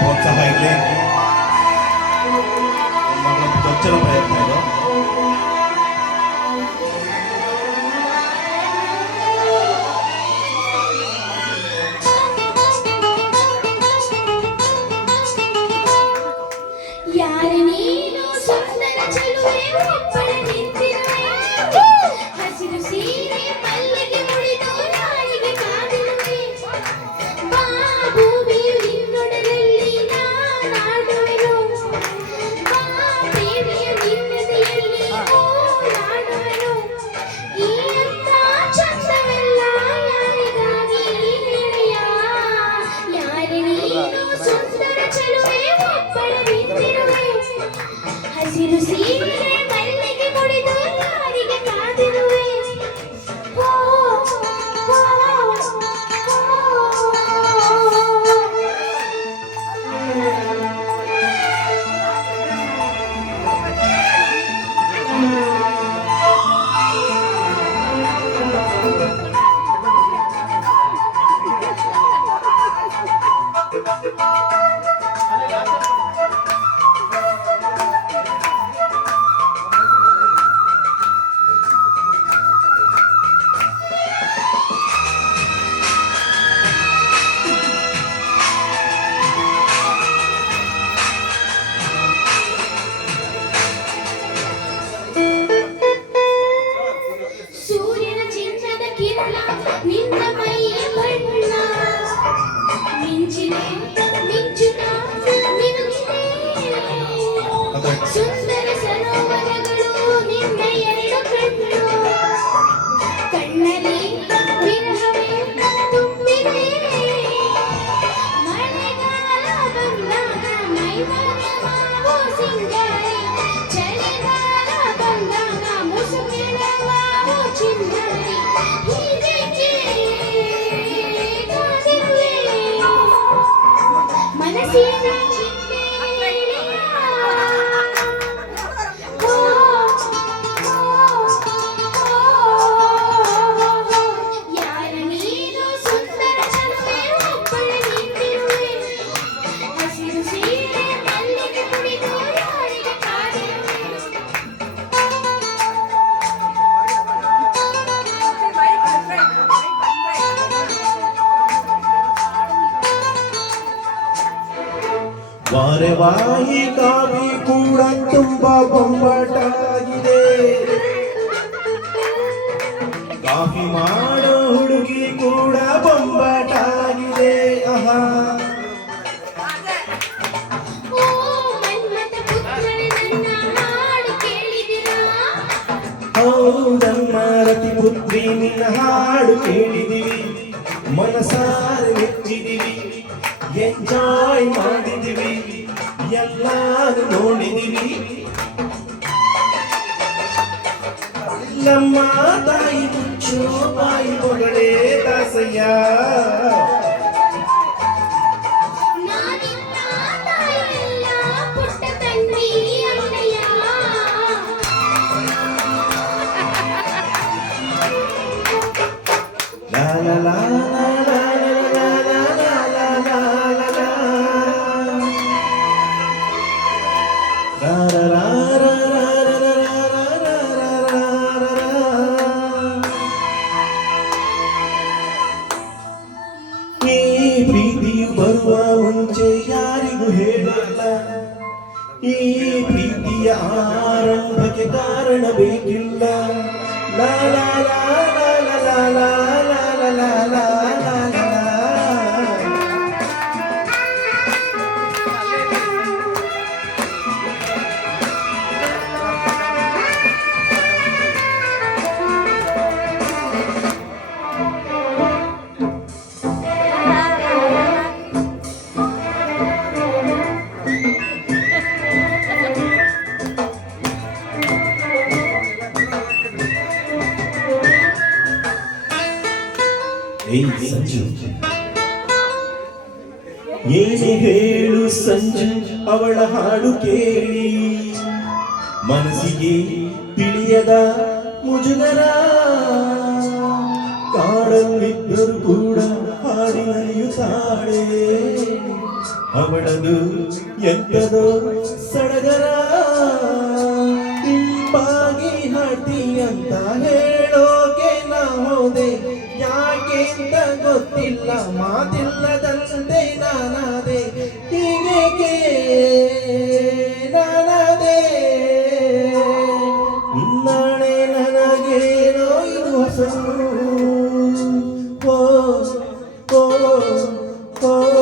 ভরসা থাকলে চর্চা Minha mãe. see you next ಧಾರಾವಾಹಿಗಾಗಿ ಕೂಡ ತುಂಬಾ ಬೊಂಬಟಾಗಿದೆ. ಕಾಫಿ ಮಾಡೋ ಹುಡುಗಿ ಕೂಡ ಬೊಂಬಟಾಗಿದೆ. ಅಹ ಹೌದಮ್ಮ ರತಿ ಪುತ್ರಿ ನಿನ್ನ ಹಾಡು ಕೇಳಿದಿವಿ. ಮನಸಾರೆ ಮೆಚ್ಚಿದಿವಿ. ಎಂಜಾಯ್ ಮಾಡಿದಿವಿ ಎಲ್ಲಾರು ನೋಡಿದಿವಿ ನಮ್ಮ ತಾಯಿ ಮುಚ್ಚು ಬಾಯಿ ಮಗಳೇ ದಾಸಯ್ಯ la la la. ಏನೇ ಹೇಳು ಸಂಜು, ಅವಳ ಹಾಡು ಕೇಳಿ. ಮನಸ್ಸಿಗೆ ತಿಳಿಯದ ಮುಜುಗರ. ಕಾಡಲ್ಲಿದ್ದರೂ ಕೂಡ ಹಾಡಿ ನಡೆಯುತ್ತಾಳೆ ಅವಳದು ಎಂತದೋ ಎಂತ ಗೊತ್ತಿಲ್ಲ ಮಾತಿಲ್ಲದಂತೆ ನಾನಾದೆ ಹೀಗೆ ನಾನಾದೆ? ನಾಳೆ ನನಗೆ ಇದು ಹೊಸ ಓ ಓ ಓ.